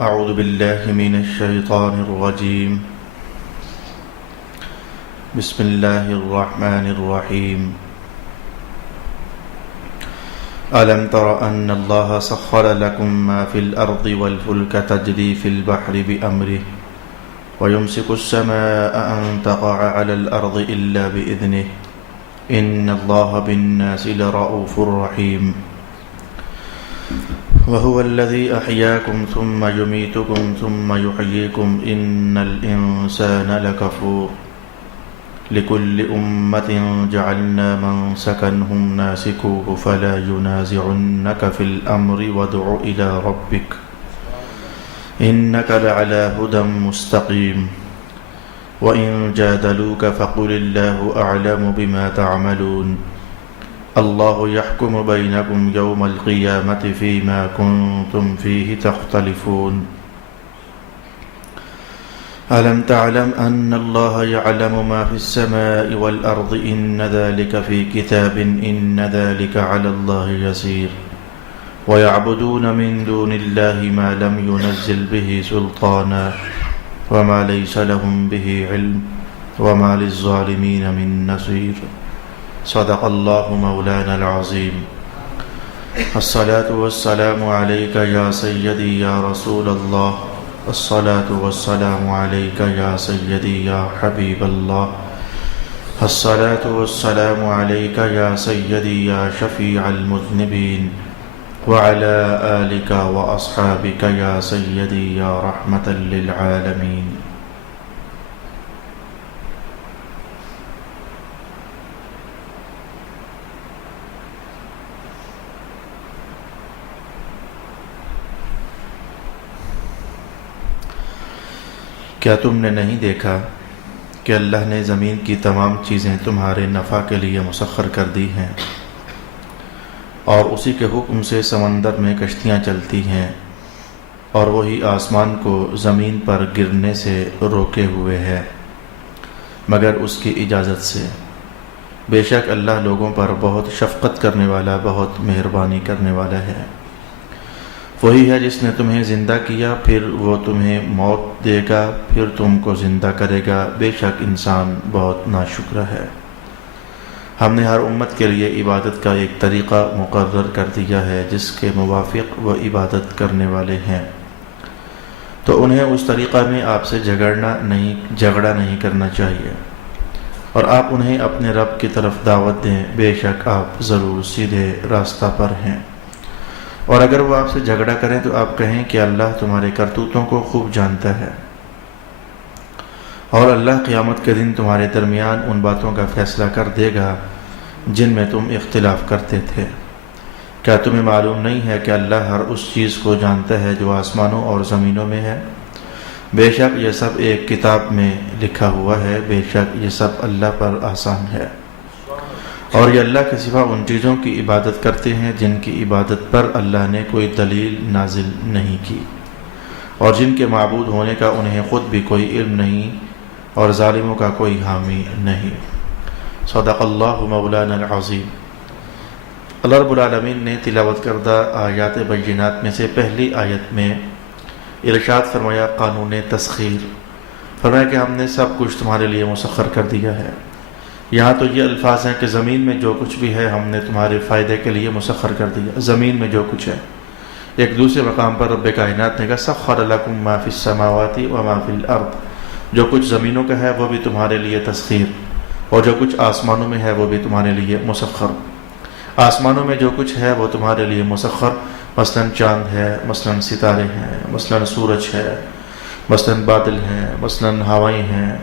أعوذ بالله من الشيطان الرجيم. بسم الله الرحمن الرحيم. ألم تر أن الله سخر لكم ما في الأرض والفلك تجري في البحر بأمره ويمسك السماء أن تقع على الأرض إلا بإذنه إن الله بالناس لرؤوف رحيم. وهو الذي أحياكم ثم يميتكم ثم يحييكم إن الإنسان لكفور. لكل أمة جعلنا منسكا هم ناسكوه فلا ينازعنك في الأمر وادع إلى ربك إنك لعلى هدى مستقيم. وإن جادلوك فقل الله أعلم بما تعملون. الله يحكم بينكم يوم القيامة فيما كنتم فيه تختلفون. ألم تعلم أن الله يعلم ما في السماء والأرض إن ذلك في كتاب إن ذلك على الله يسير. ويعبدون من دون الله ما لم ينزل به سلطانا وما ليس لهم به علم وما للظالمين من نصير. صدق الله مولانا العظيم. الصلاة والسلام عليك يا سيدي يا رسول الله. الصلاة والسلام عليك يا سيدي يا حبيب الله. الصلاة والسلام عليك يا سيدي يا شفيع المذنبين وعلى آلك وأصحابك يا سيدي يا رحمة للعالمين. کیا تم نے نہیں دیکھا کہ اللہ نے زمین کی تمام چیزیں تمہارے نفع کے لیے مسخر کر دی ہیں اور اسی کے حکم سے سمندر میں کشتیاں چلتی ہیں اور وہی آسمان کو زمین پر گرنے سے روکے ہوئے ہے مگر اس کی اجازت سے. بے شک اللہ لوگوں پر بہت شفقت کرنے والا بہت مہربانی کرنے والا ہے. وہی ہے جس نے تمہیں زندہ کیا پھر وہ تمہیں موت دے گا پھر تم کو زندہ کرے گا. بے شک انسان بہت ناشکر ہے. ہم نے ہر امت کے لیے عبادت کا ایک طریقہ مقرر کر دیا ہے جس کے موافق وہ عبادت کرنے والے ہیں تو انہیں اس طریقہ میں آپ سے جھگڑا نہیں کرنا چاہیے اور آپ انہیں اپنے رب کی طرف دعوت دیں. بے شک آپ ضرور سیدھے راستہ پر ہیں. اور اگر وہ آپ سے جھگڑا کریں تو آپ کہیں کہ اللہ تمہارے کرتوتوں کو خوب جانتا ہے اور اللہ قیامت کے دن تمہارے درمیان ان باتوں کا فیصلہ کر دے گا جن میں تم اختلاف کرتے تھے. کیا تمہیں معلوم نہیں ہے کہ اللہ ہر اس چیز کو جانتا ہے جو آسمانوں اور زمینوں میں ہے؟ بے شک یہ سب ایک کتاب میں لکھا ہوا ہے. بے شک یہ سب اللہ پر آسان ہے. اور یہ اللہ کے سوا ان چیزوں کی عبادت کرتے ہیں جن کی عبادت پر اللہ نے کوئی دلیل نازل نہیں کی اور جن کے معبود ہونے کا انہیں خود بھی کوئی علم نہیں اور ظالموں کا کوئی حامی نہیں. صدق اللہ مولانا العظیم. اللہ رب العالمین نے تلاوت کردہ آیات بینات میں سے پہلی آیت میں ارشاد فرمایا قانون تسخیر. فرمایا کہ ہم نے سب کچھ تمہارے لیے مسخر کر دیا ہے. یہاں تو یہ الفاظ ہیں کہ زمین میں جو کچھ بھی ہے ہم نے تمہارے فائدے کے لیے مسخر کر دیا. زمین میں جو کچھ ہے. ایک دوسرے مقام پر رب کائنات نے کہا سخر لکم ما فی السماوات و ما فی الارض. جو کچھ زمینوں کا ہے وہ بھی تمہارے لیے تسخیر اور جو کچھ آسمانوں میں ہے وہ بھی تمہارے لیے مسخر. آسمانوں میں جو کچھ ہے وہ تمہارے لیے مسخر مثلا چاند ہے مثلا ستارے ہیں مثلا سورج ہے مثلا بادل ہیں مثلا ہوائیں ہیں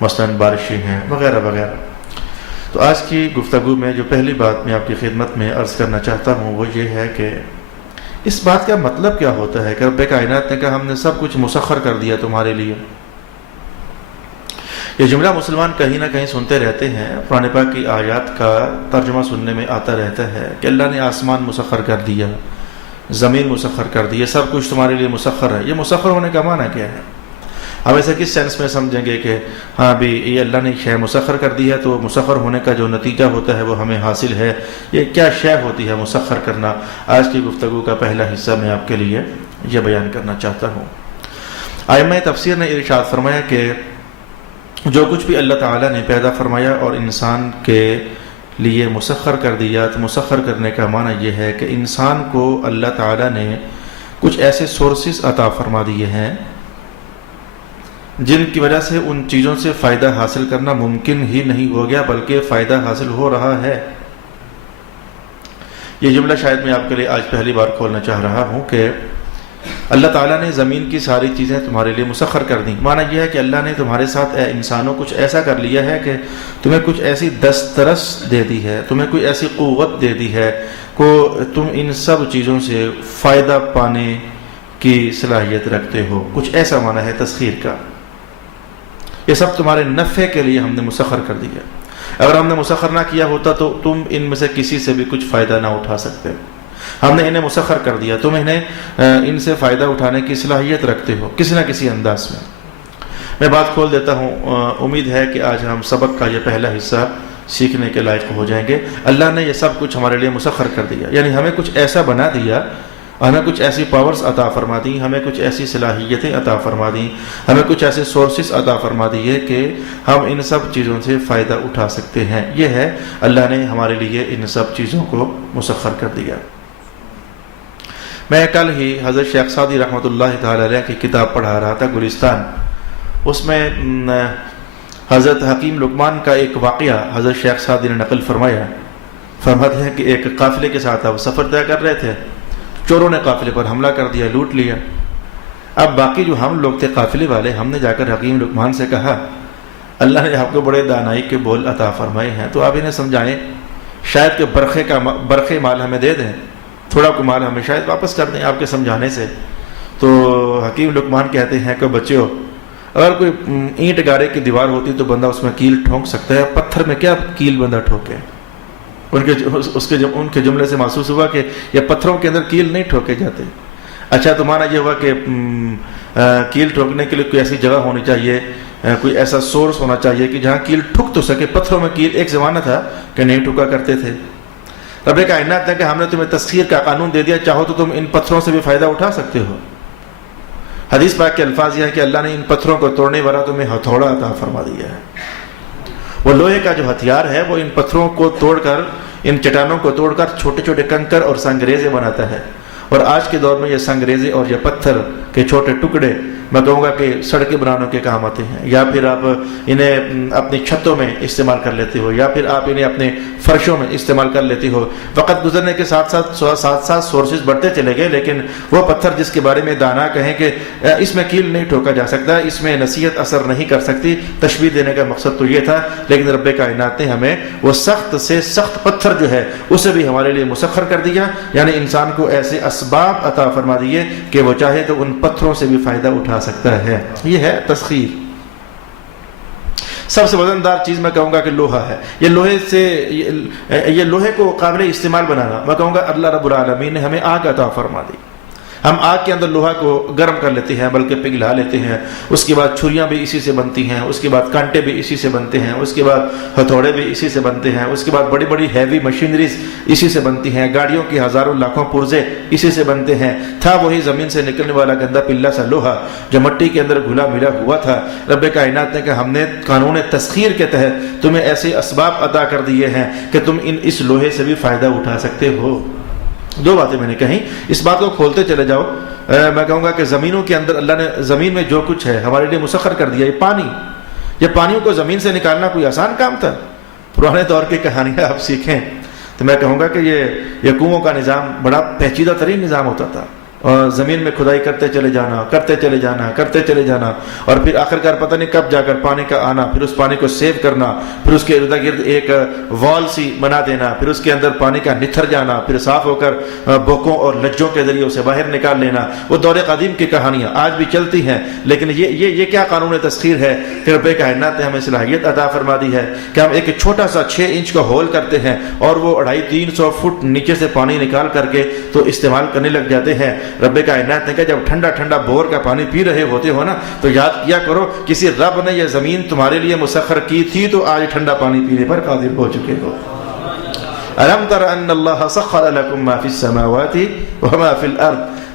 مثلا بارشیں ہیں وغیرہ وغیرہ. تو آج کی گفتگو میں جو پہلی بات میں آپ کی خدمت میں عرض کرنا چاہتا ہوں وہ یہ ہے کہ اس بات کا مطلب کیا ہوتا ہے کہ رب کائنات نے کہا ہم نے سب کچھ مسخر کر دیا تمہارے لیے. یہ جملہ مسلمان کہیں نہ کہیں سنتے رہتے ہیں. قرآن پاک کی آیات کا ترجمہ سننے میں آتا رہتا ہے کہ اللہ نے آسمان مسخر کر دیا زمین مسخر کر دی. یہ سب کچھ تمہارے لیے مسخر ہے. یہ مسخر ہونے کا معنی کیا ہے؟ ہم اسے کس سینس میں سمجھیں گے کہ ہاں بھی یہ اللہ نے شے مسخر کر دی ہے تو مسخر ہونے کا جو نتیجہ ہوتا ہے وہ ہمیں حاصل ہے. یہ کیا شے ہوتی ہے مسخر کرنا؟ آج کی گفتگو کا پہلا حصہ میں آپ کے لیے یہ بیان کرنا چاہتا ہوں۔ ائمہ تفسیر نے ارشاد فرمایا کہ جو کچھ بھی اللہ تعالیٰ نے پیدا فرمایا اور انسان کے لیے مسخر کر دیا، تو مسخر کرنے کا معنی یہ ہے کہ انسان کو اللہ تعالیٰ نے کچھ ایسے سورسز عطا فرما دیے ہیں جن کی وجہ سے ان چیزوں سے فائدہ حاصل کرنا ممکن ہی نہیں ہو گیا بلکہ فائدہ حاصل ہو رہا ہے۔ یہ جملہ شاید میں آپ کے لیے آج پہلی بار کھولنا چاہ رہا ہوں کہ اللہ تعالیٰ نے زمین کی ساری چیزیں تمہارے لیے مسخر کر دیں۔ معنی یہ ہے کہ اللہ نے تمہارے ساتھ اے انسانوں کچھ ایسا کر لیا ہے کہ تمہیں کچھ ایسی دسترس دے دی ہے، تمہیں کوئی ایسی قوت دے دی ہے کہ تم ان سب چیزوں سے فائدہ پانے کی صلاحیت رکھتے ہو۔ کچھ ایسا معنی ہے تسخیر کا، یہ سب تمہارے نفع کے لیے ہم نے مسخر کر دیا۔ اگر ہم نے مسخر نہ کیا ہوتا تو تم ان میں سے کسی سے بھی کچھ فائدہ نہ اٹھا سکتے۔ ہم نے انہیں مسخر کر دیا، تم انہیں ان سے فائدہ اٹھانے کی صلاحیت رکھتے ہو کسی نہ کسی انداز میں۔ میں بات کھول دیتا ہوں، امید ہے کہ آج ہم سبق کا یہ پہلا حصہ سیکھنے کے لائق ہو جائیں گے۔ اللہ نے یہ سب کچھ ہمارے لیے مسخر کر دیا، یعنی ہمیں کچھ ایسا بنا دیا، ہمیں کچھ ایسی پاورز عطا فرما دی، ہمیں کچھ ایسی صلاحیتیں عطا فرما دی، ہمیں کچھ ایسے سورسز عطا فرما دیے کہ ہم ان سب چیزوں سے فائدہ اٹھا سکتے ہیں۔ یہ ہے اللہ نے ہمارے لیے ان سب چیزوں کو مسخر کر دیا۔ میں کل ہی حضرت شیخ سعدی رحمۃ اللہ تعالی علیہ کی کتاب پڑھا رہا تھا گلستان، اس میں حضرت حکیم لقمان کا ایک واقعہ حضرت شیخ سعدی نے نقل فرمایا۔ فرماتے ہیں کہ ایک قافلے کے ساتھ آپ سفر طے کر رہے تھے، چوروں نے قافلے پر حملہ کر دیا، لوٹ لیا۔ اب باقی جو ہم لوگ تھے قافلے والے، ہم نے جا کر حکیم لقمان سے کہا اللہ نے آپ کو بڑے دانائی کے بول عطا فرمائے ہیں، تو آپ انہیں سمجھائیں شاید کہ برقے مال ہمیں دے دیں، تھوڑا کو مال ہمیں شاید واپس کر دیں آپ کے سمجھانے سے۔ تو حکیم لقمان کہتے ہیں کہ بچیو، اگر کوئی اینٹ گارے کی دیوار ہوتی تو بندہ اس میں کیل ٹھونک سکتا ہے، پتھر میں کیا کیل بندہ ٹھوکے؟ ان کے جملے سے محسوس ہوا کہ یہ پتھروں کے اندر کیل نہیں ٹھوکے جاتے۔ اچھا تمہارا یہ ہوا کہ کیل ٹھوکنے کے لیے کوئی ایسی جگہ ہونی چاہیے، کوئی ایسا سورس ہونا چاہیے کہ جہاں کیل ٹھک تو سکے۔ پتھروں میں کیل ایک زمانہ تھا کہ نہیں ٹھکا کرتے تھے۔ رب کائنات نے کہ ہم نے تمہیں تسخیر کا قانون دے دیا، چاہو تو تم ان پتھروں سے بھی فائدہ اٹھا سکتے ہو۔ حدیث پاک کے الفاظ یہ ہے کہ اللہ نے ان پتھروں کو توڑنے والا تمہیں ہتھوڑا عطا فرما دیا ہے۔ وہ لوہے کا جو ہتھیار ہے وہ ان پتھروں کو توڑ کر، ان چٹانوں کو توڑ کر چھوٹے چھوٹے کنکر اور سنگریزے بناتا ہے، اور آج کے دور میں یہ سنگریزے اور یہ پتھر کے چھوٹے ٹکڑے میں کہوں گا کہ سڑکیں بنانے کے کام آتے ہیں، یا پھر آپ انہیں اپنی چھتوں میں استعمال کر لیتے ہو، یا پھر آپ انہیں اپنے فرشوں میں استعمال کر لیتے ہو۔ وقت گزرنے کے ساتھ ساتھ سورسز بڑھتے چلے گئے، لیکن وہ پتھر جس کے بارے میں دانا کہیں کہ اس میں کیل نہیں ٹھوکا جا سکتا، اس میں نصیحت اثر نہیں کر سکتی، تشبیہ دینے کا مقصد تو یہ تھا، لیکن رب کائنات نے ہمیں وہ سخت سے سخت پتھر جو ہے اسے بھی ہمارے لیے مسخر کر دیا، یعنی انسان کو ایسے اسباب عطا فرما دیے کہ وہ چاہے تو ان پتھروں سے بھی فائدہ اٹھا سکتا ہے۔ یہ ہے تسخیر۔ سب سے وزندار چیز میں کہوں گا کہ لوہا ہے۔ یہ لوہے کو قابل استعمال بنانا، میں کہوں گا اللہ رب العالمین نے ہمیں آگ عطا فرما دی۔ ہم آگ کے اندر لوہا کو گرم کر لیتے ہیں، بلکہ پگھلا لیتے ہیں، اس کے بعد چھریاں بھی اسی سے بنتی ہیں، اس کے بعد کانٹے بھی اسی سے بنتے ہیں، اس کے بعد ہتھوڑے بھی اسی سے بنتے ہیں، اس کے بعد بڑی بڑی ہیوی مشینریز اسی سے بنتی ہیں، گاڑیوں کی ہزاروں لاکھوں پرزے اسی سے بنتے ہیں۔ تھا وہی زمین سے نکلنے والا گندا پلا سا لوہا جو مٹی کے اندر گھلا ملا ہوا تھا۔ رب کائنات نے کہ ہم نے قانون تسخیر کے تحت تمہیں ایسے اسباب عطا کر دیے ہیں کہ تم اس لوہے سے بھی فائدہ اٹھا سکتے ہو۔ دو باتیں میں نے کہیں، اس بات کو کھولتے چلے جاؤ۔ میں کہوں گا کہ زمینوں کے اندر اللہ نے زمین میں جو کچھ ہے ہمارے لیے مسخر کر دیا۔ یہ پانیوں کو زمین سے نکالنا کوئی آسان کام تھا؟ پرانے دور کی کہانیاں آپ سیکھیں تو میں کہوں گا کہ یہ کنووں کا نظام بڑا پیچیدہ ترین نظام ہوتا تھا، اور زمین میں کھدائی کرتے چلے جانا، اور پھر آخرکار پتہ نہیں کب جا کر پانی کا آنا، پھر اس پانی کو سیو کرنا، پھر اس کے ارد گرد ایک وال سی بنا دینا، پھر اس کے اندر پانی کا نتھر جانا، پھر صاف ہو کر بوکوں اور لجوں کے ذریعے اسے باہر نکال لینا۔ وہ دور قدیم کی کہانیاں آج بھی چلتی ہیں، لیکن یہ کیا قانون تسخیر ہے کہ رب کائنات نے ہمیں صلاحیت عطا فرما دی ہے کہ ہم ایک چھوٹا سا 6 انچ کا ہول کرتے ہیں اور وہ 250-300 فٹ نیچے سے پانی نکال کر کے تو استعمال کرنے لگ جاتے ہیں۔ رب کائنات نے کہا جب ٹھنڈا بور کا پانی پی رہے ہوتے ہو نا تو یاد کیا کرو کسی رب نے یہ زمین تمہارے لیے مسخر کی تھی تو آج ٹھنڈا پانی پینے پر قادر ہو چکے ہو۔ أَلَمْ تَرَ أَنَّ اللَّهَ سَخَّرَ لَكُم مَّا فِي السَّمَاوَاتِ وَمَا فِي الْأَرْضِ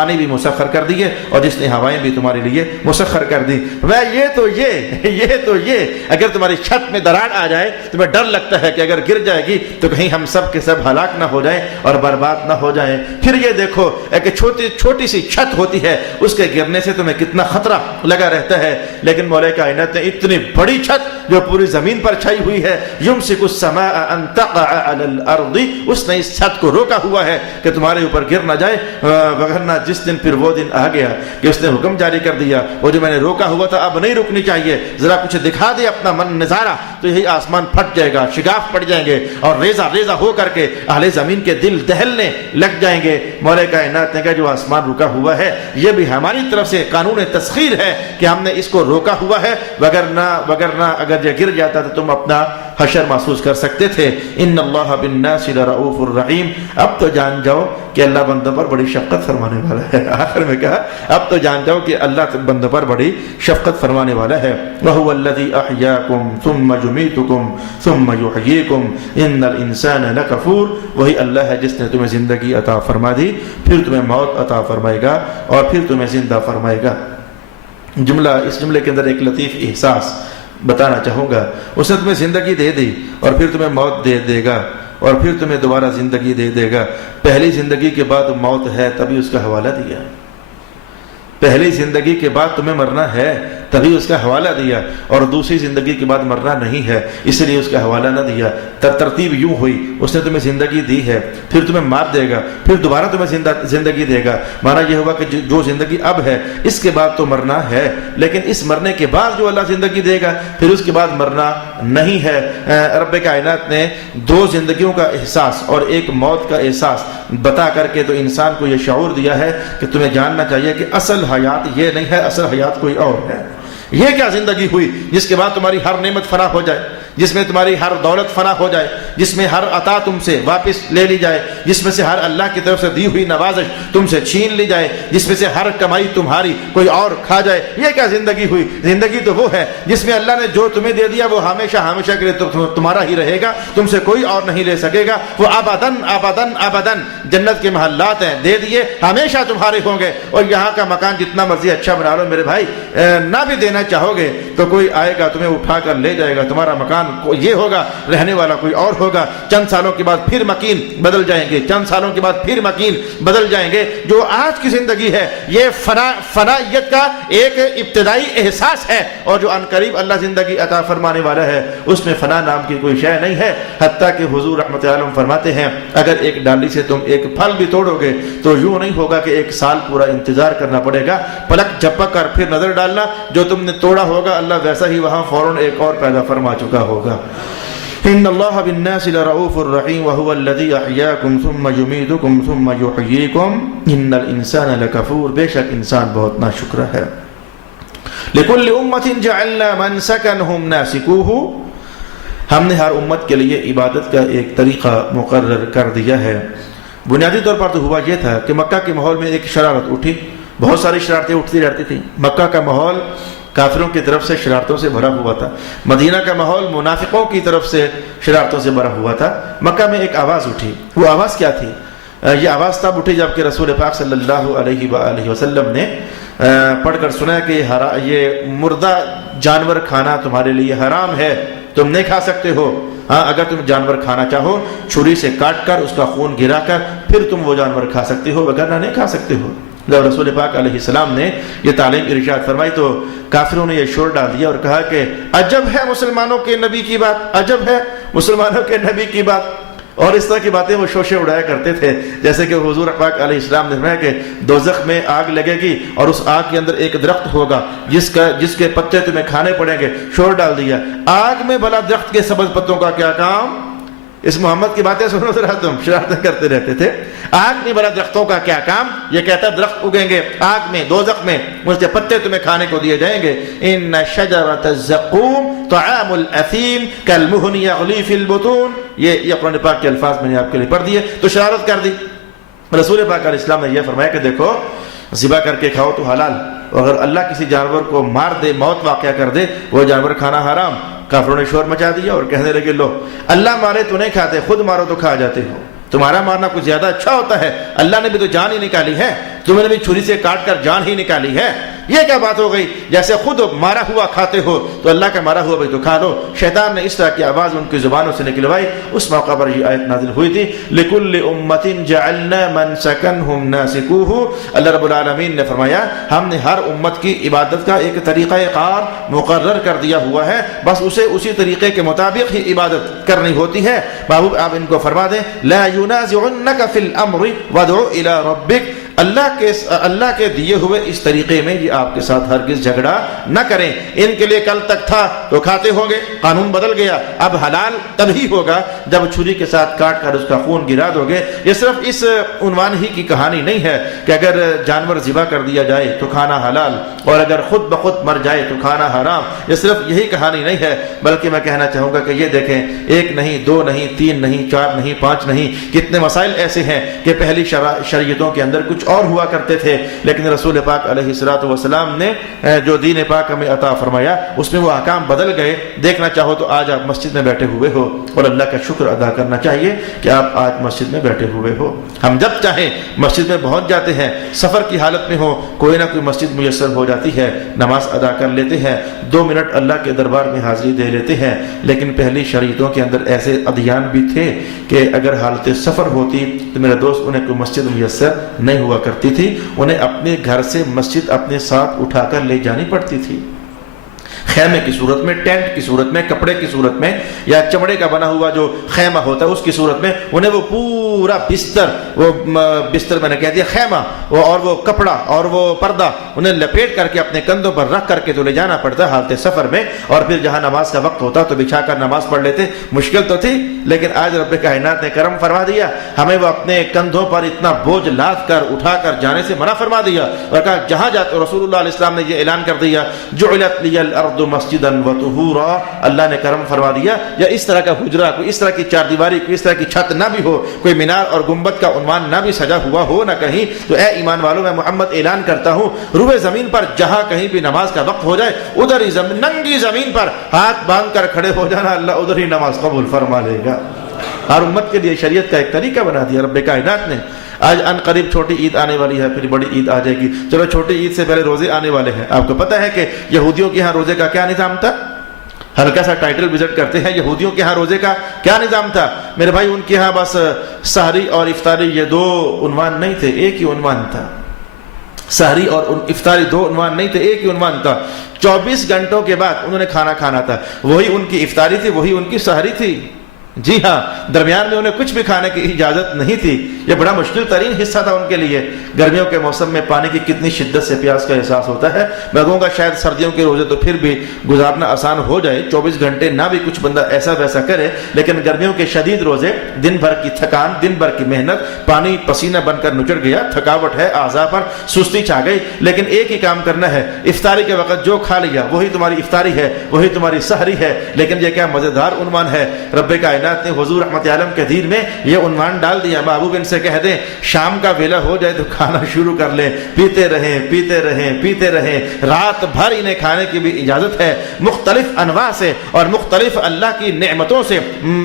پانی بھی مسخر کر دیے اور جس نے ہوائیں بھی تمہارے لیے مسخر کر دی۔ یہ تو یہ اگر تمہاری چھت میں دراڑ آ جائے تمہیں ڈر لگتا ہے کہ اگر گر جائے گی تو کہیں ہم سب کے سب ہلاک نہ ہو جائیں اور برباد نہ ہو جائیں۔ پھر یہ دیکھو ایک چھوٹی سی چھت ہوتی ہے، اس کے گرنے سے تمہیں کتنا خطرہ لگا رہتا ہے، لیکن مولا کائنات نے اتنی بڑی چھت جو پوری زمین پر چھائی ہوئی ہے، یمسک السماء ان تقع علی الارض، اس نے اس چھت کو روکا ہوا ہے کہ تمہارے اوپر گر نہ جائے، وگرنہ جس دن پھر وہ دن آ گیا کہ اس نے حکم جاری کر دیا وہ جو میں نے روکا ہوا تھا اب نہیں رکنی چاہیے، ذرا کچھ دکھا دے اپنا من نظارہ، تو یہی آسمان پھٹ جائے گا، شگاف پڑ جائیں گے اور ریزہ ریزہ ہو کر کے اہل زمین کے دل دہلنے لگ جائیں گے۔ مولا کائنات نے کہا جو آسمان رکا ہوا ہے یہ بھی ہماری طرف سے قانون تسخیر ہے کہ ہم نے اس کو روکا ہوا ہے، وگرنہ اگر یہ گر جاتا تو تم اپنا حشر محسوس کر سکتے تھے۔ ان اللہ بالناس لرؤوف الرحیم، اب تو جان جاؤ کہ اللہ بندوں پر بڑی شفقت فرمانے والا ہے۔ آخر میں کہا اب تو جان جاؤ کہ اللہ بندوں پر بڑی شفقت فرمانے والا ہے۔ وَهُوَ الَّذِي أَحْيَاكُمْ ثُمَّ يُمِيتُكُمْ ثُمَّ يُحْيِيكُمْ إِنَّ الْإِنسَانَ لَكَفُورٌ، وہی اللہ ہے جس نے تمہیں زندگی عطا فرما دی، پھر تمہیں موت عطا فرمائے گا اور پھر تمہیں زندہ فرمائے گا۔ اس جملے کے اندر ایک لطیف احساس بتانا چاہوں گا، اس نے تمہیں زندگی دے دی اور پھر تمہیں موت دے گا اور پھر تمہیں دوبارہ زندگی دے گا۔ پہلی زندگی کے بعد موت ہے تبھی اس کا حوالہ دیا، پہلی زندگی کے بعد تمہیں مرنا ہے تبھی اس کا حوالہ دیا، اور دوسری زندگی کے بعد مرنا نہیں ہے اس لیے اس کا حوالہ نہ دیا۔ ترتیب یوں ہوئی، اس نے تمہیں زندگی دی ہے، پھر تمہیں مار دے گا، پھر دوبارہ تمہیں زندگی دے گا۔ مانا یہ ہوا کہ جو زندگی اب ہے اس کے بعد تو مرنا ہے، لیکن اس مرنے کے بعد جو اللہ زندگی دے گا پھر اس کے بعد مرنا نہیں ہے۔ رب کائنات نے دو زندگیوں کا احساس اور ایک موت کا احساس بتا کر کے تو انسان کو یہ شعور دیا ہے کہ تمہیں جاننا چاہیے کہ اصل حیات یہ نہیں ہے، اصل حیات کوئی اور ہے۔ یہ کیا زندگی ہوئی جس کے بعد تمہاری ہر نعمت فنا ہو جائے، جس میں تمہاری ہر دولت فنا ہو جائے، جس میں ہر عطا تم سے واپس لے لی جائے، جس میں سے ہر اللہ کی طرف سے دی ہوئی نوازش تم سے چھین لی جائے، جس میں سے ہر کمائی تمہاری کوئی اور کھا جائے۔ یہ کیا زندگی ہوئی؟ زندگی تو وہ ہے جس میں اللہ نے جو تمہیں دے دیا وہ ہمیشہ ہمیشہ کے لیے تمہارا ہی رہے گا، تم سے کوئی اور نہیں لے سکے گا۔ وہ ابداً ابداً ابداً جنت کے محلات ہیں، دے دیے ہمیشہ تمہارے ہوں گے، اور یہاں کا مکان جتنا مرضی اچھا بنا لو میرے بھائی، نہ بھی دینا چاہو گے تو کوئی آئے گا تمہیں اٹھا کر لے جائے گا، تمہارا مکان یہ ہوگا، رہنے والا کوئی اور ہوگا۔ چند سالوں کے بعد پھر مکین بدل جائیں گے، چند سالوں کے بعد پھر مکین بدل جائیں گے۔ جو آج کی زندگی ہے یہ فنائیت کا ایک ابتدائی احساس ہے، اور جو عنقریب اللہ زندگی عطا فرمانے والا ہے اس میں فنا نام کی کوئی شے نہیں ہے۔ حتیٰ کہ حضور رحمت عالم فرماتے ہیں اگر ایک ڈالی سے تم ایک پھل بھی توڑو گے تو یوں نہیں ہوگا کہ ایک سال پورا انتظار کرنا پڑے گا، پلک جھپک کر پھر نظر ڈالنا، جو تم نے توڑا ہوگا اللہ ویسا ہی وہاں فوراً ایک اور پیدا فرما چکا ہوگا۔ ان اللہ بالناس لرؤوف الرحیم وهو الذی احیاکم ثم یمیتکم ثم یحییکم ان الانسان لکفور، بے شک انسان بہت ناشکر ہے۔ لکل امت جعلنا منسکنہم ناسکوہ، ہم نے ہر امت کے لیے عبادت کا ایک طریقہ مقرر کر دیا ہے۔ بنیادی طور پر تو ہوا یہ تھا کہ مکہ کے ماحول میں ایک شرارت اٹھی، بہت ساری شرارتیں اٹھتی رہتی تھیں۔ مکہ کا ماحول کافروں کی طرف سے شرارتوں سے بھرا ہوا تھا، مدینہ کا ماحول منافقوں کی طرف سے شرارتوں سے بھرا ہوا تھا۔ مکہ میں ایک آواز اٹھی، وہ آواز کیا تھی؟ یہ آواز تب اٹھی جب کہ رسول پاک صلی اللہ علیہ وآلہ وسلم نے پڑھ کر سنا کہ یہ مردہ جانور کھانا تمہارے لیے حرام ہے، تم نہیں کھا سکتے ہو۔ ہاں اگر تم جانور کھانا چاہو چھری سے کاٹ کر اس کا خون گرا کر پھر تم وہ جانور کھا سکتے ہو، وگرنہ نہیں کھا سکتے ہو۔ جب رسول پاک علیہ السلام نے یہ تعلیم ارشاد فرمائی تو کافروں نے یہ شور ڈال دیا اور کہا کہ عجب ہے مسلمانوں کے نبی کی بات، عجب ہے مسلمانوں کے نبی کی بات۔ اور اس طرح کی باتیں وہ شوشے اڑایا کرتے تھے، جیسے کہ حضور پاک علیہ السلام نے فرمایا کہ دوزخ میں آگ لگے گی اور اس آگ کے اندر ایک درخت ہوگا جس کے پتے تمہیں کھانے پڑیں گے۔ شور ڈال دیا، آگ میں بھلا درخت کے سبز پتوں کا کیا کام؟ اس محمد کی باتیں سنو ذرا، تم شرارتیں کرتے رہتے تھے۔ آگ میں بھلا درختوں کا کیا کام؟ یہ کہتا ہے درخت اگیں گے آگ میں، دوزخ میں، اس کے پتے تمہیں کھانے کو دیے جائیں گے۔ ان شجرۃ الزقوم طعام الاثیم کالمہل یغلی فی البطون، یہ قرآن پاک کے الفاظ میں نے آپ کے لیے پڑھ دیے۔ تو شرارت کر دی۔ رسول پاک علیہ السلام نے یہ فرمایا کہ دیکھو ذبح کر کے کھاؤ تو حلال، اگر اللہ کسی جانور کو مار دے، موت واقع کر دے، وہ جانور کھانا حرام۔ کافروں نے شور مچا دیا اور کہنے لگے لو اللہ مارے تو نہیں کھاتے، خود مارو تو کھا جاتے ہو۔ تمہارا مارنا کچھ زیادہ اچھا ہوتا ہے؟ اللہ نے بھی تو جان ہی نکالی ہے، تم نے بھی چھری سے کاٹ کر جان ہی نکالی ہے، یہ کیا بات ہو گئی؟ جیسے خود مارا ہوا کھاتے ہو تو اللہ کا مارا ہوا بھی تو کھا لو۔ شیطان نے اس طرح کی آواز ان کی زبانوں سے نکلوائی۔ اس موقع پر یہ آیت نازل ہوئی تھی، لِكُلِّ أُمَّةٍ جَعَلْنَا مَنْسَكًا هُمْ نَاسِكُوهُ۔ اللہ رب العالمین نے فرمایا ہم نے ہر امت کی عبادت کا ایک طریقہ کار مقرر کر دیا ہوا ہے، بس اسے اسی طریقے کے مطابق ہی عبادت کرنی ہوتی ہے۔ محبوب آپ ان کو فرما دیں، لَا يُنَازِعُنَّكَ فِي الْأَمْرِ وَادْعُ إِلَىٰ رَبِّكَ، اللہ کے دیے ہوئے اس طریقے میں یہ آپ کے ساتھ ہرگز جھگڑا نہ کریں۔ ان کے لیے کل تک تھا تو کھاتے ہوں گے، قانون بدل گیا، اب حلال تبھی ہوگا جب چھری کے ساتھ کاٹ کر اس کا خون گرا دو گے۔ یہ صرف اس عنوان ہی کی کہانی نہیں ہے کہ اگر جانور ذبح کر دیا جائے تو کھانا حلال، اور اگر خود بخود مر جائے تو کھانا حرام۔ یہ صرف یہی کہانی نہیں ہے، بلکہ میں کہنا چاہوں گا کہ یہ دیکھیں، ایک نہیں، دو نہیں، تین نہیں، چار نہیں، پانچ نہیں، کتنے مسائل ایسے ہیں کہ پہلی شریعتوں کے اندر کچھ اور ہوا کرتے تھے، لیکن رسول پاک علیہ الصلوۃ والسلام نے جو دین پاک ہمیں عطا فرمایا اس میں وہ احکام بدل گئے۔ دیکھنا چاہو تو آج آپ مسجد میں بیٹھے ہوئے ہو، اور اللہ کا شکر ادا کرنا چاہیے کہ آپ آج مسجد میں بیٹھے ہوئے ہو۔ ہم جب چاہیں مسجد میں پہنچ جاتے ہیں، سفر کی حالت میں ہو کوئی نہ کوئی مسجد میسر ہو جاتی ہے، نماز ادا کر لیتے ہیں، 2 منٹ اللہ کے دربار میں حاضری دے لیتے ہیں۔ لیکن پہلی شریعتوں کے اندر ایسے ادیان بھی تھے کہ اگر حالت سفر ہوتی تو میرے دوست انہیں کوئی مسجد میسر نہیں ہوا کرتی تھی، انہیں اپنے گھر سے مسجد اپنے ساتھ اٹھا کر لے جانی پڑتی تھی، خیمے کی صورت میں، ٹینٹ کی صورت میں، کپڑے کی صورت میں، یا چمڑے کا بنا ہوا جو خیمہ ہوتا ہے اس کی صورت میں انہیں وہ پورا بستر میں نے کہہ دیا خیمہ، اور وہ کپڑا اور وہ پردہ انہیں لپیٹ کر کے اپنے کندھوں پر رکھ کر کے تو لے جانا پڑتا حالت سفر میں، اور پھر جہاں نماز کا وقت ہوتا تو بچھا کر نماز پڑھ لیتے۔ مشکل تو تھی، لیکن آج رب کائنات نے کرم فرما دیا، ہمیں وہ اپنے کندھوں پر اتنا بوجھ لاد کر اٹھا کر جانے سے منع فرما دیا، اور کہا جہاں جاتے، رسول اللہ علیہ السلام نے یہ اعلان کر دیا، جعلت لی الارض مسجدا وطہورا، اللہ نے کرم فرما دیا، یا اس طرح کا حجرہ، کوئی اس طرح کی چار دیواری، کوئی اس طرح کی چھت نہ بھی ہو، کوئی مینار اور گنبد کا عنوان نہ بھی سجا ہوا ہو نہ کہیں، تو اے ایمان والوں میں محمد اعلان کرتا ہوں، روئے زمین پر جہاں کہیں بھی نماز کا وقت ہو جائے ادھر ہی ننگی زمین پر ہاتھ باندھ کر کھڑے ہو جانا، اللہ ادھر ہی نماز قبول فرما لے گا۔ ہر امت کے لیے شریعت کا ایک طریقہ بنا دیا رب کائنات نے۔ آج ان قریب چھوٹی عید آنے والی ہے، پھر بڑی عید آ جائے گی، چلو چھوٹی عید سے پہلے روزے آنے والے ہیں۔ آپ کو پتہ ہے کہ یہودیوں کے ہاں روزے کا کیا نظام تھا؟ ہلکا سا ٹائٹل وزٹ کرتے ہیں، یہودیوں کے ہاں روزے کا کیا نظام تھا؟ میرے بھائی ان کے ہاں بس سحری اور افطاری یہ 2 عنوان نہیں تھے، ایک ہی عنوان تھا۔ سحری اور افطاری 2 عنوان نہیں تھے، ایک ہی عنوان تھا۔ 24 گھنٹوں کے بعد انہوں نے کھانا کھانا تھا، وہی ان کی افطاری تھی، وہی ان کی سحری تھی۔ جی ہاں، درمیان میں انہیں کچھ بھی کھانے کی اجازت نہیں تھی۔ یہ بڑا مشکل ترین حصہ تھا ان کے لیے۔ گرمیوں کے موسم میں پانی کی کتنی شدت سے پیاس کا احساس ہوتا ہے۔ میں کہوں گا شاید سردیوں کے روزے تو پھر بھی گزارنا آسان ہو جائے، 24 گھنٹے نہ بھی کچھ بندہ ایسا ویسا کرے، لیکن گرمیوں کے شدید روزے، دن بھر کی تھکان، دن بھر کی محنت، پانی پسینہ بن کر نچڑ گیا، تھکاوٹ ہے، اعضاء پر سستی چھا گئی، لیکن ایک ہی کام کرنا ہے، افطاری کے وقت جو کھا لیا وہی تمہاری افطاری ہے، وہی تمہاری سحری ہے۔ لیکن یہ کیا مزیدار عنوان ہے، رب کائنات نے حضور رحمت عالم کے دین میں یہ عنوان ڈال دیا۔ محبوب ان سے کہہ دیں شام کا ویلا ہو جائے تو کھانا شروع کر لیں، پیتے رہیں پیتے رہیں پیتے رہیں، رات بھر انہیں کھانے کی بھی اجازت ہے، مختلف انواع سے اور مختلف اللہ کی نعمتوں سے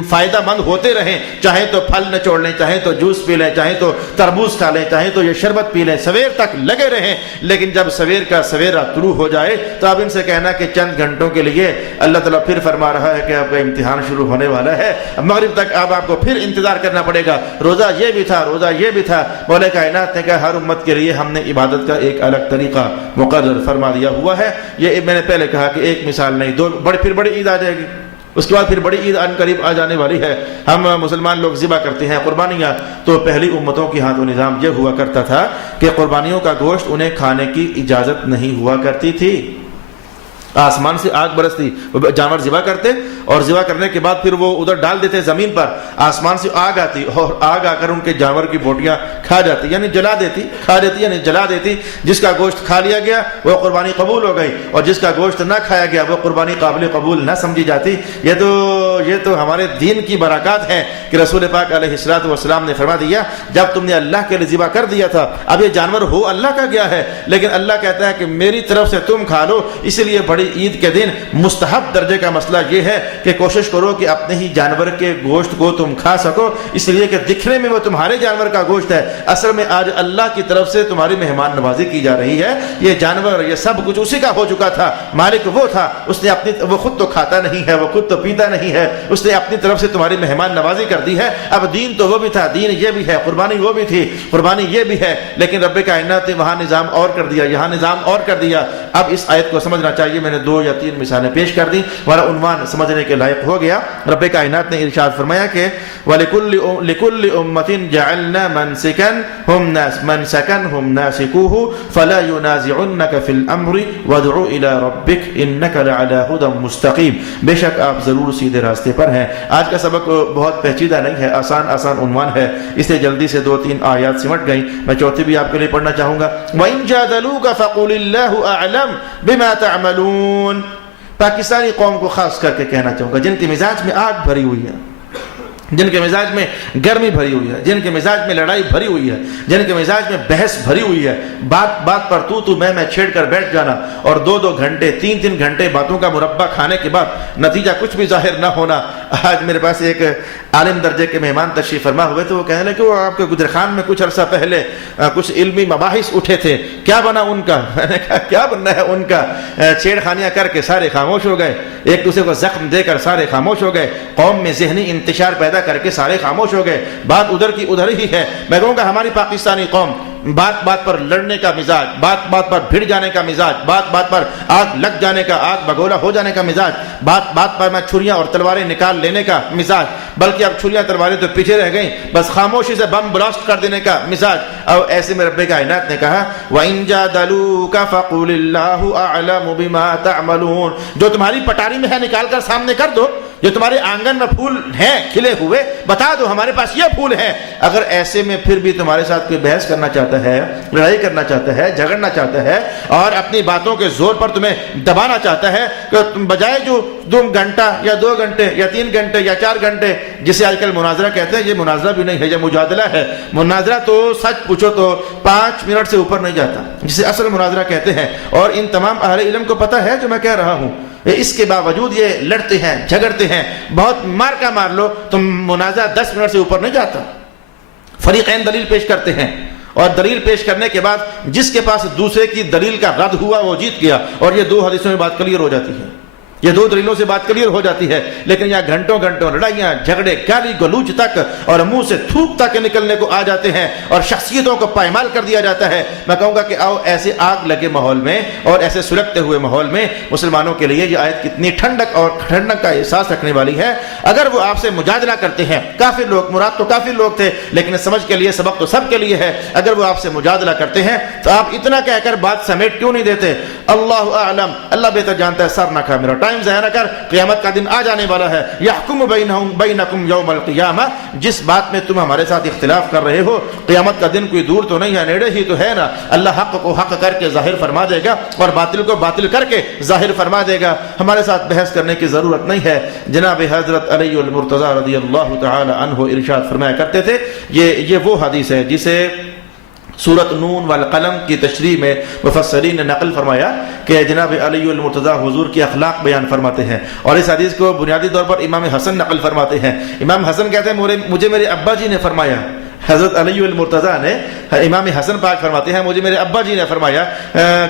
فائدہ مند ہوتے رہیں، چاہے تو پھل نچوڑ لیں، چاہے تو جوس پی لیں، چاہے تو تربوز کھا لیں، چاہے تو یہ شربت پی لیں، سویر تک لگے رہیں۔ لیکن جب سویر کا سویرا طلوع ہو جائے تو اب ان سے کہنا کہ چند گھنٹوں کے لیے اللہ تعالیٰ پھر فرما رہا ہے کہ آپ کا امتحان شروع ہونے والا ہے، مغرب تک اب آپ کو پھر انتظار کرنا پڑے گا۔ روزہ یہ بھی تھا، روزہ یہ بھی تھا۔ مولا کائنات نے کہا ہر امت کے لیے ہم نے عبادت کا ایک الگ طریقہ مقرر فرما دیا ہوا ہے۔ یہ میں نے پہلے کہا کہ ایک مثال نہیں، 2 پھر بڑی عید آ جائے گی، اس کے بعد پھر بڑی عید ان قریب آ جانے والی ہے۔ ہم مسلمان لوگ ذبح کرتے ہیں قربانیاں، تو پہلی امتوں کی ہاں تو نظام یہ ہوا کرتا تھا کہ قربانیوں کا گوشت انہیں کھانے کی اجازت نہیں ہوا کرتی تھی۔ آسمان سے آگ برستی، جانور ذبح کرتے اور ذبح کرنے کے بعد پھر وہ ادھر ڈال دیتے زمین پر، آسمان سے آگ آتی اور آگ آ کر ان کے جانور کی بوٹیاں کھا جاتی، یعنی جلا دیتی، کھا دیتی یعنی جلا دیتی۔ جس کا گوشت کھا لیا گیا وہ قربانی قبول ہو گئی، اور جس کا گوشت نہ کھایا گیا وہ قربانی قابل قبول نہ سمجھی جاتی۔ یہ تو یہ تو ہمارے دین کی برکات ہے کہ رسول پاک علیہ الصلوۃ والسلام نے فرما دیا جب تم نے اللہ کے لیے ذبح کر دیا تھا، اب یہ جانور ہو اللہ کا گیا ہے، لیکن اللہ کہتا ہے کہ میری طرف سے تم کھا لو۔ اس لیے بڑی عید کے دن مستحب درجے کا مسئلہ یہ ہے کہ کوشش کرو کہ اپنے ہی جانور کے گوشت کو تم کھا سکو، اس لیے کہ دکھنے میں وہ تمہارے جانور کا گوشت ہے، اصل میں آج اللہ کی طرف سے تمہاری مہمان نوازی کی جا رہی ہے۔ یہ جانور یہ سب کچھ اسی کا ہو چکا تھا، مالک وہ تھا، اس نے اپنی وہ خود تو کھاتا نہیں ہے، وہ خود تو پیتا نہیں ہے، اس نے اپنی طرف سے تمہاری مہمان نوازی کر دی ہے۔ اب دین تو وہ بھی تھا، دین یہ بھی ہے، قربانی وہ بھی تھی، قربانی یہ بھی ہے، لیکن رب کائنات نے وہاں نظام اور کر دیا، یہاں نظام اور کر دیا۔ اب اس آیت کو سمجھنا چاہیے، میں نے 2 یا 3 مثالیں پیش کر دی، ہمارا عنوان سمجھنے کے لائق ہو گیا۔ رب کائنات نے ارشاد فرمایا کہ لِكُلِّ أُمَّةٍ جَعَلْنَا مَنْسَكًا هُمْ نَاسِكُوهُ فَلَا يُنَازِعُنَّكَ فِي الْأَمْرِ وَادْعُ إِلَى رَبِّكَ إِنَّكَ لَعَلَى هُدًى مُسْتَقِيمٍ۔ بے شک آپ ضرور سیدھے راستے پر ہیں۔ آج کا سبق بہت پیچیدہ نہیں ہے، آسان عنوان ہے، اس سے جلدی سے 2-3 آیات سمٹ گئی۔ میں چوتھی بھی آپ کے لیے پڑھنا چاہوں گا۔ وَإِن جَادَلُوكَ فَقُلِ اللَّهُ أَعْلَمُ بِمَا تَعْمَلُونَ۔ پاکستانی قوم کو خاص کر کے کہنا چاہوں گا جن کے مزاج میں آگ بھری ہوئی ہے، جن کے مزاج میں گرمی بھری ہوئی ہے، جن کے مزاج میں لڑائی بھری ہوئی ہے، جن کے مزاج میں بحث بھری ہوئی ہے، بات بات پر تو میں چھیڑ کر بیٹھ جانا اور 2-2 گھنٹے 3-3 گھنٹے باتوں کا مربع کھانے کے بعد نتیجہ کچھ بھی ظاہر نہ ہونا۔ آج میرے پاس ایک عالم درجے کے مہمان تشریف فرما ہوئے تو وہ کہنے لگے کہ وہ آپ کے گجرخان میں کچھ عرصہ پہلے کچھ علمی مباحث اٹھے تھے، کیا بنا ان کا؟ میں نے کہا کیا بننا ہے ان کا؟ چھیڑ خانیاں کر کے سارے خاموش ہو گئے، ایک دوسرے کو زخم دے کر سارے خاموش ہو گئے، قوم میں ذہنی انتشار پیدا کر کے سارے خاموش ہو گئے، بات ادھر کی ادھر ہی ہے۔ میں کہوں گا ہماری پاکستانی قوم بات بات پر لڑنے کا مزاج، بات بات پر بھڑ جانے کا مزاج، بات بات پر آگ لگ جانے کا، آگ بگولا ہو جانے کا مزاج، بات بات پر میں چھریاں اور تلواریں نکال لینے کا مزاج، بلکہ اب چھریاں تلواریں تو پیچھے رہ گئیں، بس خاموشی سے بم بلاسٹ کر دینے کا مزاج۔ اور ایسے میں رب کائنات نے کہا وَإِن جَادَلُوكَ فَقُلِ اللَّهُ أَعْلَمُ بِمَا تَعْمَلُونَ۔ جو تمہاری پٹاری میں ہے نکال کر سامنے کر دو، جو تمہارے آنگن میں پھول ہیں کھلے ہوئے بتا دو ہمارے پاس یہ پھول ہیں۔ اگر ایسے میں پھر بھی تمہارے ساتھ کوئی بحث کرنا چاہتا ہے، لڑائی کرنا چاہتا ہے، جھگڑنا چاہتا ہے اور اپنی باتوں کے زور پر تمہیں دبانا چاہتا ہے، کہ تم بجائے جو 2 گھنٹہ یا 2 گھنٹے یا 3 گھنٹے یا 4 گھنٹے جسے آج کل مناظرہ کہتے ہیں، یہ مناظرہ بھی نہیں ہے، یہ مجادلہ ہے۔ مناظرہ تو سچ پوچھو تو 5 منٹ سے اوپر نہیں جاتا، جسے اصل مناظرہ کہتے ہیں، اور ان تمام اہل علم کو پتہ ہے جو میں کہہ رہا ہوں۔ اس کے باوجود یہ لڑتے ہیں، جھگڑتے ہیں، بہت مار کا مار لو، تم مناظرہ 10 منٹ سے اوپر نہیں جاتا۔ فریقین دلیل پیش کرتے ہیں اور دلیل پیش کرنے کے بعد جس کے پاس دوسرے کی دلیل کا رد ہوا وہ جیت گیا، اور یہ 2 حدیثوں میں بات کلیئر ہو جاتی ہے، یہ 2 دلیلوں سے بات کلیئر ہو جاتی ہے۔ لیکن یہاں گھنٹوں گھنٹوں لڑائیاں، جھگڑے، گالی گلوچ تک اور منہ سے تھوک تک نکلنے کو آ جاتے ہیں اور شخصیتوں کو پائمال کر دیا جاتا ہے۔ میں کہوں گا کہ آؤ ایسے آگ لگے ماحول میں اور ایسے سلگتے ہوئے ماحول میں مسلمانوں کے لیے یہ آیت کتنی ٹھنڈک اور ٹھنڈک کا احساس رکھنے والی ہے۔ اگر وہ آپ سے مجادلہ کرتے ہیں، کافر لوگ، مراد تو کافر لوگ تھے لیکن سمجھ کے لیے سبق تو سب کے لیے ہے، اگر وہ آپ سے مجادلہ کرتے ہیں تو آپ اتنا کہہ کر بات سمیٹ کیوں نہیں دیتے؟ اللہ اعلم، اللہ بہتر جانتا ہے، سر نہ کھا میرا، ٹائم ضائع نہ کر، قیامت کا دن آ جانے والا ہے۔ یحکم بینکم یوم القیامہ، جس بات میں تم ہمارے ساتھ اختلاف کر رہے ہو قیامت کا دن کوئی دور تو نہیں ہے، نیڑے ہی تو ہے نا۔ اللہ حق کو حق کر کے ظاہر فرما دے گا اور باطل کو باطل کر کے ظاہر فرما دے گا، ہمارے ساتھ بحث کرنے کی ضرورت نہیں ہے۔ جناب حضرت علی المرتضیٰ رضی اللہ تعالی عنہ ارشاد فرمایا کرتے تھے، یہ وہ حدیث ہے جسے سورۃ نون والقلم کی تشریح میں مفسرین نے نقل فرمایا کہ جناب علی المرتضیٰ حضور کی اخلاق بیان فرماتے ہیں، اور اس حدیث کو بنیادی طور پر امام حسن نقل فرماتے ہیں۔ امام حسن کہتے ہیں مجھے میرے ابا جی نے فرمایا، حضرت علی المرتضیٰ نے، امام حسن پاک فرماتے ہیں مجھے میرے ابا جی نے فرمایا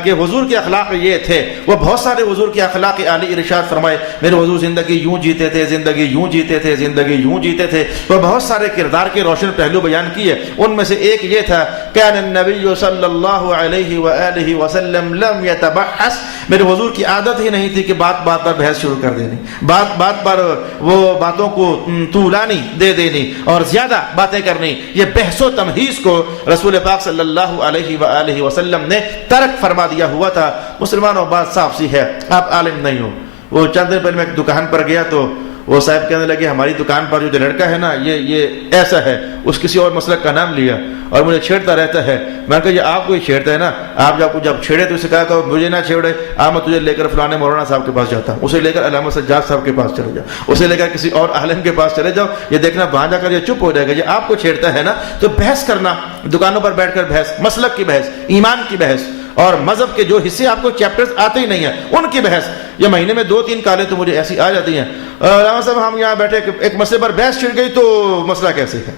کہ حضور کے اخلاق یہ تھے۔ وہ بہت سارے حضور کے اخلاق عالی ارشاد فرمائے، میرے حضور زندگی یوں جیتے تھے، زندگی یوں جیتے تھے، زندگی یوں جیتے تھے۔ وہ بہت سارے کردار کے روشن پہلو بیان کیے، ان میں سے ایک یہ تھا کان النبی صلی اللہ علیہ وآلہ وسلم لم یتبحث، میرے حضور کی عادت ہی نہیں تھی کہ بات بات پر بحث شروع کر دینی، بات بات پر وہ باتوں کو طولانی دے دینی اور زیادہ باتیں کرنی۔ یہ بحث و تمہیز کو رسول پاک صلی اللہ علیہ وآلہ وسلم نے ترک فرما دیا ہوا تھا۔ مسلمانوں بات صاف سی ہے، آپ عالم نہیں ہو۔ وہ چند دن پہلے میں ایک دکان پر گیا تو وہ صاحب کہنے لگے ہماری دکان پر جو لڑکا ہے نا یہ ایسا ہے، اس کسی اور مسلک کا نام لیا اور مجھے چھیڑتا رہتا ہے۔ میں نے کہا یہ آپ کو ہی چھیڑتا ہے نا، آپ جب چھیڑے تو اسے کہا کہ مجھے نہ چھیڑے، میں تجھے لے کر فلانے مولانا صاحب کے پاس جاتا ہوں، اسے لے کر علامہ سجاد صاحب کے پاس چلے جاؤ، اسے لے کر کسی اور عالم کے پاس چلے جاؤ، یہ دیکھنا وہاں جا کر یہ چپ ہو جائے گا۔ یہ آپ کو چھیڑتا ہے نا، تو بحث کرنا، دکانوں پر بیٹھ کر بحث، مسلک کی بحث، ایمان کی بحث، اور مذہب کے جو حصے آپ کو چیپٹرز آتے ہی نہیں ہیں ان کی بحث۔ یہ مہینے میں 2-3 کالیں تو مجھے ایسی آ جاتی ہیں، علامہ صاحب ہم یہاں بیٹھے ایک مسئلے پر بحث چھڑ گئی تو مسئلہ کیسے ہے،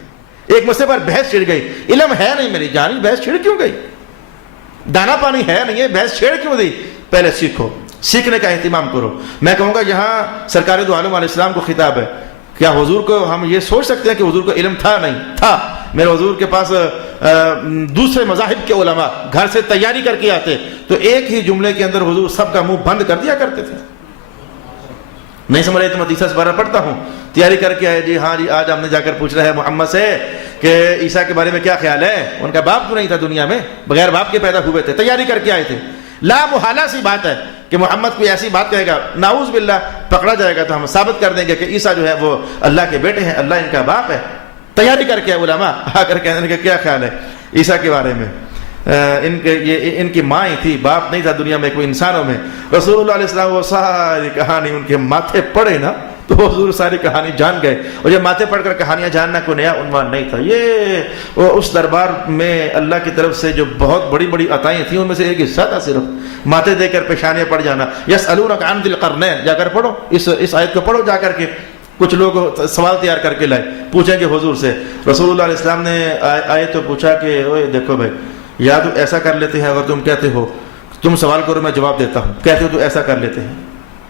ایک مسئلے پر بحث چھڑ گئی، علم ہے نہیں میری جانی، بحث چھڑ کیوں گئی، دانا پانی ہے نہیں ہے، بحث چھڑ کیوں دی؟ پہلے سیکھو، سیکھنے کا اہتمام کرو۔ میں کہوں گا یہاں سرکار دو عالم علیہ السلام کو خطاب ہے، کیا حضور کو ہم یہ سوچ سکتے ہیں کہ حضور کو علم تھا؟ نہیں تھا۔ میرے حضور کے پاس دوسرے مذاہب کے علماء گھر سے تیاری کر کے آتے تو ایک ہی جملے کے اندر حضور سب کا منہ بند کر دیا کرتے تھے۔ نہیں سمجھ رہے تو میں تیسرا سپارہ پڑھتا ہوں، تیاری کر کے آئے، جی ہاں جی آج ہم نے جا کر پوچھ رہے ہیں محمد سے کہ عیسیٰ کے بارے میں کیا خیال ہے، ان کا باپ کیوں نہیں تھا دنیا میں، بغیر باپ کے پیدا ہوئے تھے، تیاری کر کے آئے تھے۔ لا محالہ سی بات ہے کہ محمد کوئی ایسی بات کہے گا، نعوذ باللہ پکڑا جائے گا تو ہم ثابت کر دیں گے کہ عیسیٰ جو ہے وہ اللہ کے بیٹے ہیں، اللہ ان کا باپ ہے۔ تیاری کر کے علماء آ کر کہنے کہ کیا خیال ہے عیسیٰ کے بارے میں، ان کی ماں ہی تھی، باپ نہیں تھا دنیا میں کوئی انسانوں میں۔ رسول اللہ علیہ السلام وہ ساری کہانی ان کے ماتھے پڑے نا تو حضور ساری کہانی جان گئے، اور یہ ماتھے پڑھ کر کہانیاں جاننا کوئی نیا عنوان نہیں تھا، یہ اس دربار میں اللہ کی طرف سے جو بہت بڑی بڑی عطائیں تھیں ان میں سے ایک حصہ تھا صرف ماتھے دے کر پیشانیاں پڑ جانا۔ یسألونک عن ذی القرنین، جا کر پڑھو اس آیت کو پڑھو جا کر کے۔ کچھ لوگ سوال تیار کر کے لائے، پوچھیں گے حضور سے، رسول اللہ علیہ السلام نے آئے تو پوچھا کہ اوے دیکھو بھائی، یا تو ایسا کر لیتے ہیں، اگر تم کہتے ہو تم سوال کرو میں جواب دیتا ہوں، کہتے ہو تو ایسا کر لیتے ہیں،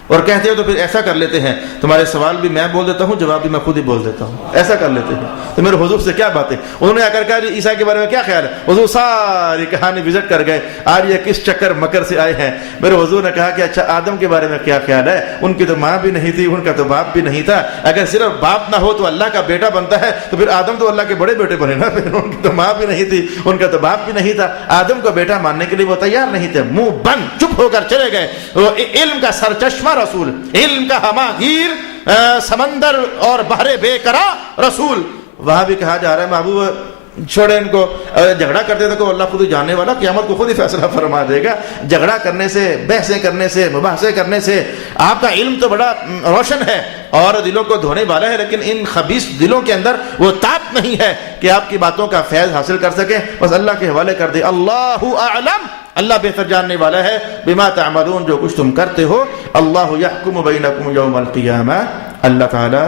اور کہتے ہو تو پھر ایسا کر لیتے ہیں، تمہارے سوال بھی میں بول دیتا ہوں، جواب بھی میں خود ہی بول دیتا ہوں، ایسا کر لیتے ہیں۔ تو میرے حضور سے کیا بات ہے، انہوں نے آ کر کہا عیسیٰ کے بارے میں کیا خیال ہے، حضور ساری کہانی وزٹ کر گئے، آج یہ کس چکر مکر سے آئے ہیں۔ میرے حضور نے کہا کہ اچھا آدم کے بارے میں کیا خیال ہے، ان کی تو ماں بھی نہیں تھی، ان کا تو باپ بھی نہیں تھا، اگر صرف باپ نہ ہو تو اللہ کا بیٹا بنتا ہے تو پھر آدم تو اللہ کے بڑے بیٹے بنے نا، پھر ان کی تو ماں بھی نہیں تھی، ان کا تو باپ بھی نہیں تھا، آدم کو بیٹا ماننے کے لیے وہ تیار نہیں تھے، منہ بند چپ ہو کر چلے گئے۔ علم کا سرچشمہ رسول، علم کا ہماگیر سمندر اور بحر بے کرا رسول، وہاں بھی کہا جا رہا ہے محبوب چھوڑے ان کو، جھگڑا کرتے تھے کہ اللہ خود ہی جاننے والا قیامت کو خود ہی فیصلہ فرما دے گا۔ جھگڑا کرنے سے، بحثیں کرنے سے، مباحثے کرنے سے، آپ کا علم تو بڑا روشن ہے اور دلوں کو دھونے والا ہے، لیکن ان خبیث دلوں کے اندر وہ طاقت نہیں ہے کہ آپ کی باتوں کا فیض حاصل کر سکیں، بس اللہ کے حوالے کر دے۔ اللہ اعلم، اللہ بہتر جاننے والا ہے، بما تعملون، جو کچھ تم کرتے ہو۔ اللہ یحکم بینکم یوم القیامہ، اللہ تعالی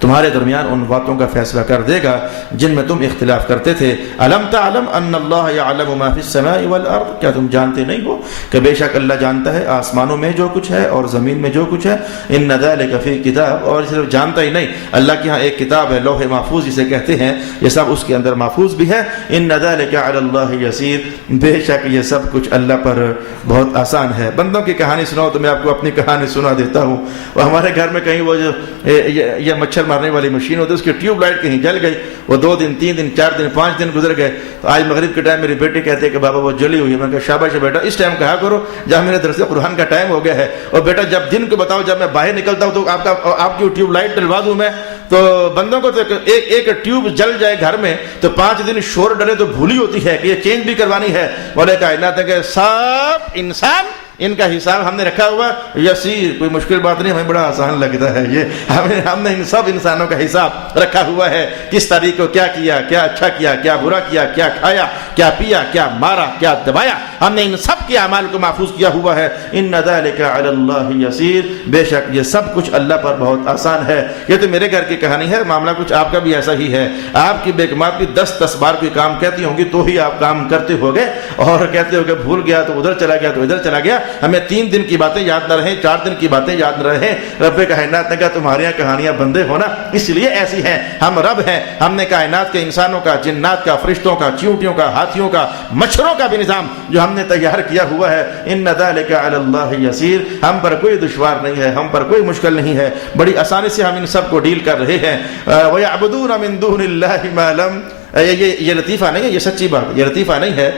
تمہارے درمیان ان باتوں کا فیصلہ کر دے گا جن میں تم اختلاف کرتے تھے۔ الم تعلم ان اللہ یعلم ما فی السماء والارض، کیا تم جانتے نہیں ہو کہ بے شک اللہ جانتا ہے آسمانوں میں جو کچھ ہے اور زمین میں جو کچھ ہے۔ ان ذلک فی کتاب، اور صرف جانتا ہی نہیں، اللہ کے ہاں ایک کتاب ہے، لوح محفوظ جسے کہتے ہیں، یہ سب اس کے اندر محفوظ بھی ہے۔ ان ذلک علی اللہ یسیر، بے شک یہ سب کچھ اللہ پر بہت آسان ہے۔ بندوں کی کہانی سناؤ تو میں آپ کو اپنی کہانی سنا دیتا ہوں۔ وہ ہمارے گھر میں کہیں وہ جو یہ مچھر مارنے والی مشین ہوتی ہے، اس کی ٹیوب لائٹ کہیں جل گئی، وہ 2 دن 3 دن 4 دن 5 دن گزر گئے، تو آج مغرب کے ٹائم میری بیٹی کہتے ہیں کہ بابا وہ جلی ہوئی ہے۔ میں نے کہا شاباش بیٹا، اس ٹائم کہا کرو جہاں میرے درس قرآن کا ٹائم ہو گیا ہے، اور بیٹا جب دن کو بتاؤ جب میں باہر نکلتا ہوں تو آپ کی ٹیوب لائٹ ڈلوا دوں میں۔ تو بندوں کو تو ایک ٹیوب جل جائے گھر میں تو 5 دن شور ڈلے تو بھولی ہوتی ہے کہ یہ چینج بھی کروانی ہے۔ بولے کائنات ہے کہ سب انسان ان کا حساب ہم نے رکھا ہوا یسیر، کوئی مشکل بات نہیں، ہمیں بڑا آسان لگتا ہے یہ، ہم نے ان سب انسانوں کا حساب رکھا ہوا ہے، کس تاریخ کو کیا کیا، کیا اچھا کیا، کیا برا کیا، کیا کھایا، کیا پیا، کیا مارا، کیا دبایا، ہم نے ان سب کے اعمال کو محفوظ کیا ہوا ہے۔ ان ذلک علی اللہ یسیر، بے شک یہ سب کچھ اللہ پر بہت آسان ہے۔ یہ تو میرے گھر کی کہانی ہے، معاملہ کچھ آپ کا بھی ایسا ہی ہے۔ آپ کی بیگمات بھی 10 بار کوئی کام کہتی ہوں گی تو ہی آپ کام کرتے ہوگے، اور کہتے ہو کہ بھول گیا تو ادھر چلا گیا تو ادھر چلا گیا۔ ہمیں 3 دن کی باتیں یاد نہ رہیں، 4 دن کی باتیں یاد نہ رہیں۔ رب کائنات نے کہا تمہارے یہاں کہانیاں بندے ہونا اس لیے ایسی ہیں، ہم رب ہیں، ہم نے کائنات کے انسانوں کا، جنات کا، فرشتوں کا، چیونٹیوں کا، ہاتھیوں کا، مچھروں کا بھی نظام جو ہم نے تیار کیا ہوا ہے۔ ان ذلک علی اللہ یسیر، ہم پر کوئی دشوار نہیں ہے، ہم پر کوئی مشکل نہیں ہے، بڑی آسانی سے ہم ان سب کو ڈیل کر رہے ہیں۔ وَيَعْبُدُونَ مِن دُونِ اللَّهِ مَا لَمْ، یہ لطیفہ نہیں ہے، یہ سچی بات، یہ لطیفہ نہیں ہے،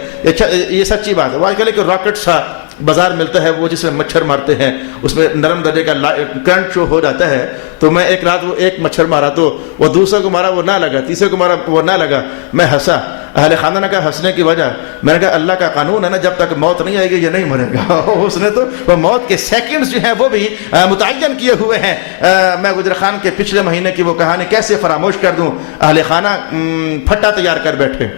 یہ سچی بات ہے۔ وہ آج کل ایک راکٹ سا بازار ملتا ہے وہ جس میں مچھر مارتے ہیں، اس میں نرم درجے کا کرنٹ شو ہو جاتا ہے، تو میں ایک رات وہ ایک مچھر مارا تو وہ دوسرے کو مارا وہ نہ لگا، تیسرے کو مارا وہ نہ لگا، میں ہنسا۔ اہل خانہ نے کہا ہنسنے کی وجہ، میں نے کہا اللہ کا قانون ہے نا، جب تک موت نہیں آئے گی یہ نہیں مرے گا۔ اس نے تو وہ موت کے سیکنڈز جو ہیں وہ بھی متعین کیے ہوئے ہیں۔ میں گجر خان کے پچھلے مہینے کی وہ کہانی کیسے فراموش کر دوں۔ اہل خانہ پھٹا تیار کر بیٹھے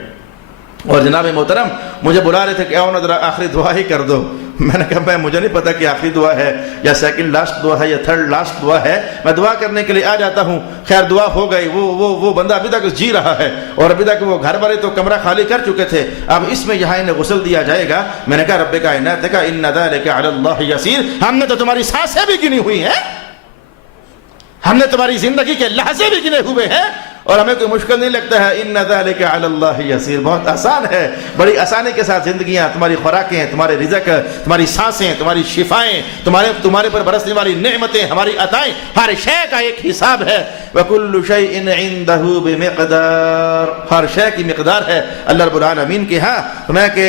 اور جناب محترم مجھے بلا رہے تھے کہ آؤ نا ذرا آخری دعا ہی کر دو۔ میں نے کہا مجھے نہیں پتا کہ آخری دعا ہے یا سیکنڈ لاسٹ دعا ہے یا تھرڈ لاسٹ دعا ہے، میں دعا کرنے کے لیے آ جاتا ہوں۔ خیر دعا ہو گئی، وہ بندہ ابھی تک جی رہا ہے اور ابھی تک وہ گھر والے تو کمرہ خالی کر چکے تھے، اب اس میں یہاں انہیں غسل دیا جائے گا۔ میں نے کہا رب کائنات نے کہا ان ذلک علی اللہ یسیر، ہم نے تو تمہاری سانسیں بھی گنی ہوئی ہیں، ہم نے تمہاری زندگی کے لحظے بھی گنے ہوئے ہیں اور ہمیں کوئی مشکل نہیں لگتا ہے۔ ان ذلک علی اللہ یسیر، بہت آسان ہے، بڑی آسانی کے ساتھ زندگیاں، تمہاری خوراکیں، تمہارے رزق، تمہاری سانسیں، تمہاری شفائیں، تمہارے پر برسنے والی نعمتیں، ہماری عطائیں، ہر شے کا ایک حساب ہے۔ وَكُلُّ شَيْءٍ عِندَهُ بِمِقْدَارٍ، ہر شے کی مقدار ہے اللہ رب العالمین کے ہاں۔ میں کہ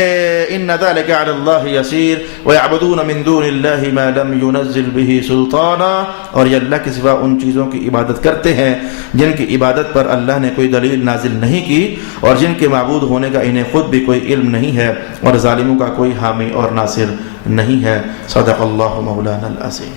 ان ذلک علی اللہ یسیر وَيَعْبُدُونَ مِن دُونِ اللَّهِ مَا لَمْ يُنَزِّلْ بِهِ سُلْطَانًا، اور یہ اللہ کے سوا ان چیزوں کی عبادت کرتے ہیں جن کی عبادت پر اللہ نے کوئی دلیل نازل نہیں کی اور جن کے معبود ہونے کا انہیں خود بھی کوئی علم نہیں ہے اور ظالموں کا کوئی حامی اور ناصر نہیں ہے۔ صدق اللہ مولانا العظیم۔